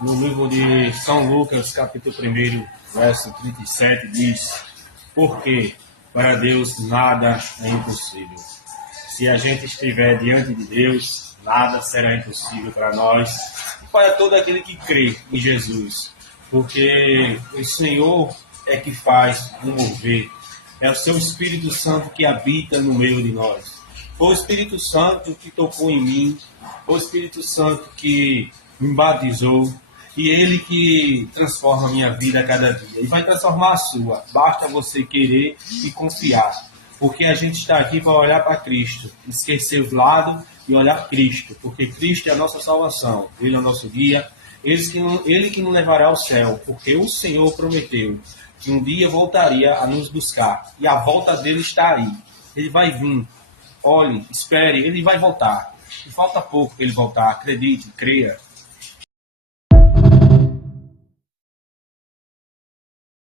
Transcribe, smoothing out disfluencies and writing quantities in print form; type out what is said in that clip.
No livro de São Lucas, capítulo 1, verso 37, diz: porque para Deus nada é impossível. Se a gente estiver diante de Deus, nada será impossível para nós e para todo aquele que crê em Jesus. Porque o Senhor é que faz o mover. É o seu Espírito Santo que habita no meio de nós. Foi o Espírito Santo que tocou em mim, foi o Espírito Santo que me batizou, e Ele que transforma a minha vida a cada dia. E vai transformar a sua. Basta você querer e confiar. Porque a gente está aqui para olhar para Cristo, esquecer o lado e olhar Cristo. Porque Cristo é a nossa salvação. Ele é o nosso guia. Ele que nos levará ao céu. Porque o Senhor prometeu que um dia voltaria a nos buscar. E a volta dele está aí. Ele vai vir. Olhe, espere, ele vai voltar. E falta pouco para ele voltar. Acredite, creia.